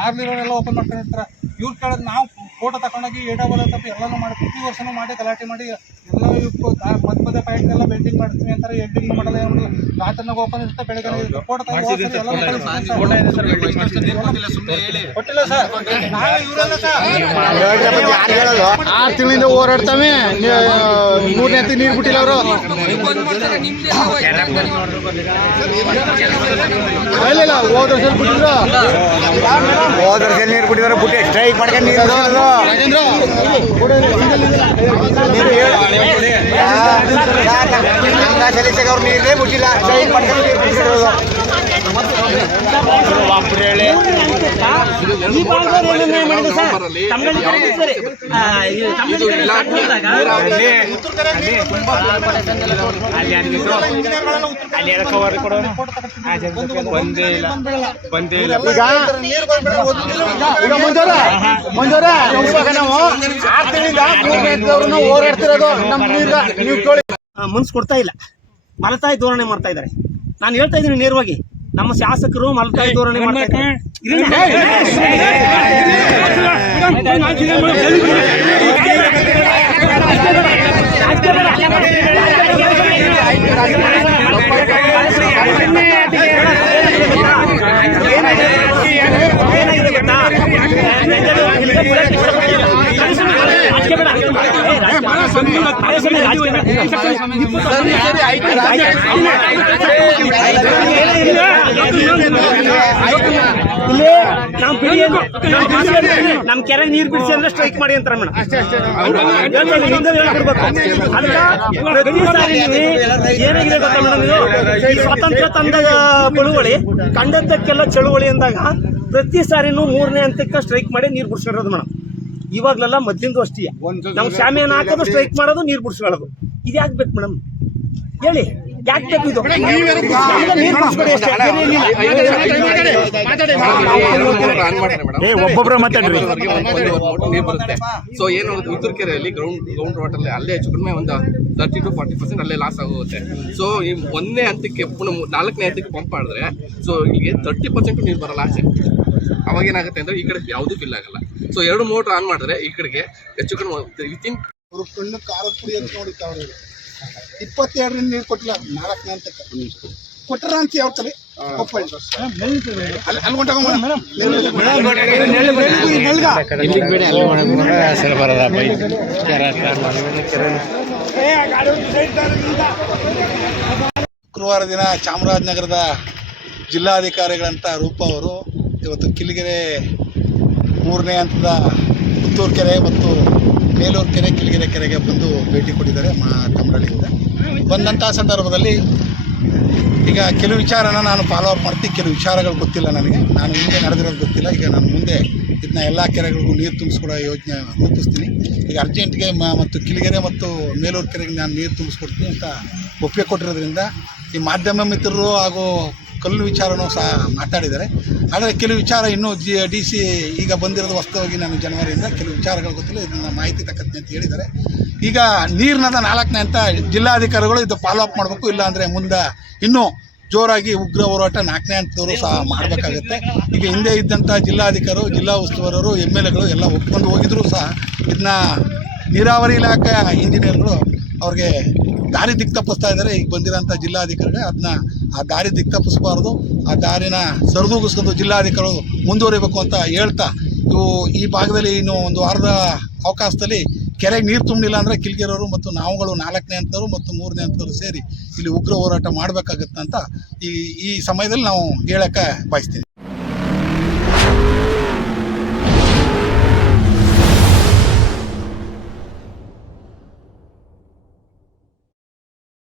ಕಾರ್ಲಿರೋರೆಲ್ಲ open ಮಾಡ್ಕೊಂಡಿರ್ತಾರೆ. ಇವ್ರು ಕೇಳೋದು ನಾವು ಫೋಟೋ ತಗೊಂಡೋಗಿ ಏಟಾಬಲ್ಲ ತಪ್ಪು ಎಲ್ಲನೂ ಮಾಡಿ ಪ್ರತಿ ವರ್ಷನೂ ಮಾಡಿ ಗಲಾಟೆ ಮಾಡಿ ಎಲ್ಲ ಮಧ್ಯ ಪಾಯಿಂಟ್ ಎಲ್ಲ ಬೆಂಡಿಂಗ್ ಮಾಡ್ತೀವಿ ಅಂತಾರೆ. ಎಂಡಿಂಗ್ ಮಾಡಲ್ಲ, ಏನು ರಾತ್ರಿನಾಗ ಓಪನ್ ಇರುತ್ತೆ, ಬೆಳಗ್ಗೆ ಫೋಟೋ ಕೊಟ್ಟಿಲ್ಲ ಸರ್. ನಾವೇ ಇವರಲ್ಲ ಸರ್, 6 ತಿಂಗಳಿಂದ ಹೋರಾಡ್ತಾವೆ. 3ನೇ ಹಂತಕ್ಕೆ ನೀರು ಬಿಟ್ಟಿಲ್ಲ ಅವರು. ಇಲ್ಲ ಹೋದ ವರ್ಷ ಬಿಟ್ಟಿದ್ರು, ಹೋದ ವರ್ಷ ನೀರು ಬಿಟ್ಟಿದ್ರು. ಬಿಟ್ಟು ಸ್ಟ್ರೈಕ್ ಮಾಡ್ಕೊಂಡು ನೀರು ಅವ್ರು ನೀರೇ ಬಿಟ್ಟಿಲ್ಲ. ಸ್ಟ್ರೈಕ್ ಮಾಡ್ಕೊಂಡು ನೀರು ಬಿಟ್ಟಿರೋದು. ಮಂಜೂರ ನಾವು 6 ತಿಂಗಳಿಂದ ಹೋರಾಡ್ತಿರೋದು. ನಮ್ಮ ನೀವು ಕೇಳಿ ಮನ್ಸು ಕೊಡ್ತಾ ಇಲ್ಲ, ಮಲತಾಯಿ ಧೋರಣೆ ಮಾಡ್ತಾ ಇದ್ದಾರೆ. ನಾನು ಹೇಳ್ತಾ ಇದ್ದೀನಿ ನೇರವಾಗಿ, ನಮ್ಮ ಶಾಸಕರು ಮಲತಾಯಿ ಧೋರಣೆ ಮಾಡ್ತಾ ಇದ್ದಾರೆ. ನಮ್ ಕೆರೆ ನೀರ್ ಬಿಡಿಸಿ ಅಂದ್ರೆ ಸ್ಟ್ರೈಕ್ ಮಾಡಿ ಅಂತಾರೆ ಮೇಡಮ್. ಏನಾಗಿದೆ ಗೊತ್ತಾ ಮೇಡಮ್, ಇದು ಸ್ವಾತಂತ್ರ್ಯ ತಂದ ಚಳುವಳಿ, ಕಂಡದ್ದಕ್ಕೆಲ್ಲ ಚಳುವಳಿ ಅಂದಾಗ ಪ್ರತಿ ಸಾರಿನೂ 3ನೇ ಹಂತಕ್ಕೆ ಸ್ಟ್ರೈಕ್ ಮಾಡಿ ನೀರು ಬಿಡಿಸ್ಕೊಳ್ಳೋದು ಮೇಡಮ್. ಇವಾಗ್ಲೆಲ್ಲ ಮೊದ್ಲಿಂದು ಅಷ್ಟೇ, ನಾವು ಶಾಮಿಯಾನ ಹಾಕೋದು, ಸ್ಟ್ರೈಕ್ ಮಾಡೋದು, ನೀರು ಬಿಡಿಸ್ಕೊಳ್ಳೋದು. ಇದು ಯಾಕೆ ಬೇಕು ಮೇಡಮ್ ಹೇಳಿ? ಯಾಕೆ ಬೇಕು ಇದು? ಒಬ್ಬೊಬ್ಬರ ಮಾತಾಡ್ರಿ. ನೀರು ಬರುತ್ತೆ. ಸೊ ಏನು ಉತ್ತರ ಕೆರೆಯಲ್ಲಿ ಗ್ರೌಂಡ್ ವಾಟರ್ ಅಲ್ಲೇ ಹೆಚ್ಚು ಕಡಿಮೆ ಒಂದು 30 to 40% ಅಲ್ಲೇ ಲಾಸ್ ಆಗುತ್ತೆ. ಸೊ ಈ 1ನೇ ಹಂತಕ್ಕೆ ಪುನಃ 4ನೇ ಹಂತಕ್ಕೆ ಪಂಪ್ ಮಾಡಿದ್ರೆ ಸೊ ಇಲ್ಲಿಗೆ 30% ನೀರು ಬರಲ್ಲ ಆಚೆ. ಅವಾಗ ಏನಾಗುತ್ತೆ ಅಂದ್ರೆ ಈ ಕಡೆ ಯಾವುದು ಫಿಲ್ ಆಗಲ್ಲ. ಸೊ 2 ಮೋಟರ್ ಆನ್ ಮಾಡಿದ್ರೆ ಈ ಕಡೆಗೆ ಹೆಚ್ಚು ಕಡಿಮೆ ವಿತಿನ್ ಅವರು ಕಣ್ಣು ಖಾರದ ಪುಡಿ ಅಂತ ನೋಡಿರ್ತಾವ್ರಿ. 22ರಿಂದ ನೀರು ಕೊಟ್ಟಿಲ್ಲ, 4ನೇ ಹಂತಕ್ಕೆ ಕೊಟ್ಟರ ಅಂತ ಯಾವ ತಲೆ ಶುಕ್ರವಾರ ದಿನ ಚಾಮರಾಜನಗರದ ಜಿಲ್ಲಾಧಿಕಾರಿಗಳಂತ ರೂಪ ಅವರು ಇವತ್ತು ಕಿಲಿಗೆರೆ 3ನೇ ಹಂತದ ಪುತ್ತೂರು ಕೆರೆ ಮತ್ತು ಮೇಲೂರು ಕೆರೆ, ಕಿಲಿಗೆರೆ ಕೆರೆಗೆ ಬಂದು ಭೇಟಿ ಕೊಟ್ಟಿದ್ದಾರೆ ತಮ್ಮರಳ್ಳಿಯಿಂದ. ಬಂದಂಥ ಸಂದರ್ಭದಲ್ಲಿ ಈಗ ಕೆಲವು ವಿಚಾರನ ನಾನು ಫಾಲೋ ಅಪ್ ಮಾಡ್ತೀನಿ. ಕೆಲವು ವಿಚಾರಗಳು ಗೊತ್ತಿಲ್ಲ ನನಗೆ, ನಾನು ಹಿಂದೆ ನಡೆದಿರೋದು ಗೊತ್ತಿಲ್ಲ. ಈಗ ನಾನು ಮುಂದೆ ಇದನ್ನ ಎಲ್ಲ ಕೆರೆಗಳಿಗೂ ನೀರು ತುಂಬಿಸ್ಕೊಡೋ ಯೋಜನೆ ರೂಪಿಸ್ತೀನಿ. ಈಗ ಅರ್ಜೆಂಟ್ಗೆ ಮತ್ತು ಕಿಲಿಗೆರೆ ಮತ್ತು ಮೇಲೂರು ಕೆರೆಗೆ ನಾನು ನೀರು ತುಂಬಿಸ್ಕೊಡ್ತೀನಿ ಅಂತ ಒಪ್ಪಿಗೆ ಕೊಟ್ಟಿರೋದ್ರಿಂದ ಈ ಮಾಧ್ಯಮ ಮಿತ್ರರು ಹಾಗೂ ಕಲ್ಲು ವಿಚಾರನೂ ಸಹ ಮಾತಾಡಿದ್ದಾರೆ. ಆದರೆ ಕೆಲವು ವಿಚಾರ ಇನ್ನೂ DC ಈಗ ಬಂದಿರೋದು ವಾಸ್ತವವಾಗಿ ನಾನು ಜನವರಿಯಿಂದ ಕೆಲವು ವಿಚಾರಗಳು ಗೊತ್ತಿಲ್ಲ, ಇದನ್ನು ಮಾಹಿತಿ ತಕ್ಕಂತೆ ಅಂತ ಹೇಳಿದ್ದಾರೆ. ಈಗ ನೀರಿನದ 4ನೇ ಹಂತ ಜಿಲ್ಲಾಧಿಕಾರಿಗಳು ಇದು ಫಾಲೋ ಅಪ್ ಮಾಡಬೇಕು. ಇಲ್ಲಾಂದರೆ ಮುಂದೆ ಇನ್ನೂ ಜೋರಾಗಿ ಉಗ್ರ ಹೋರಾಟ 4ನೇ ಹಂತದವರು ಸಹ ಮಾಡಬೇಕಾಗುತ್ತೆ. ಈಗ ಹಿಂದೆ ಇದ್ದಂಥ ಜಿಲ್ಲಾಧಿಕಾರಿಗಳು, ಜಿಲ್ಲಾ ಉಸ್ತುವಾರರು, MLAಗಳು ಎಲ್ಲ ಒಪ್ಕೊಂಡು ಹೋಗಿದ್ರು ಸಹ ಇದನ್ನ ನೀರಾವರಿ ಇಲಾಖೆ ಇಂಜಿನಿಯರ್ಗಳು ಅವ್ರಿಗೆ ದಾರಿ ದಿಕ್ಕು ತಪ್ಪಿಸ್ತಾ ಇದ್ದಾರೆ. ಈಗ ಬಂದಿರೋಂಥ ಜಿಲ್ಲಾಧಿಕಾರಿಗಳು ಅದನ್ನ ಆ ದಾರಿ ದಿಕ್ಕು ತಪ್ಪಿಸ್ಬಾರ್ದು, ಆ ದಾರಿನ ಸರಿದೂಗಿಸ್ಕೊಂಡು ಜಿಲ್ಲಾಧಿಕಾರಿಗಳು ಮುಂದುವರಿಬೇಕು ಅಂತ ಹೇಳ್ತಾ, ಇವು ಈ ಭಾಗದಲ್ಲಿ ಇನ್ನು 1 ವಾರದ ಅವಕಾಶದಲ್ಲಿ ಕೆರೆಗೆ ನೀರು ತುಂಬಿಲ್ಲ ಅಂದರೆ ಕಿಲ್ಗೆರೆಯವರು ಮತ್ತು ನಾವುಗಳು 4ನೇ ಹಂತದವರು ಮತ್ತು 3ನೇ ಹಂತದವರು ಸೇರಿ ಇಲ್ಲಿ ಉಗ್ರ ಹೋರಾಟ ಮಾಡಬೇಕಾಗತ್ತಂತ ಈ ಸಮಯದಲ್ಲಿ ನಾವು ಹೇಳೋಕ್ಕೆ ಬಯಸ್ತೀವಿ.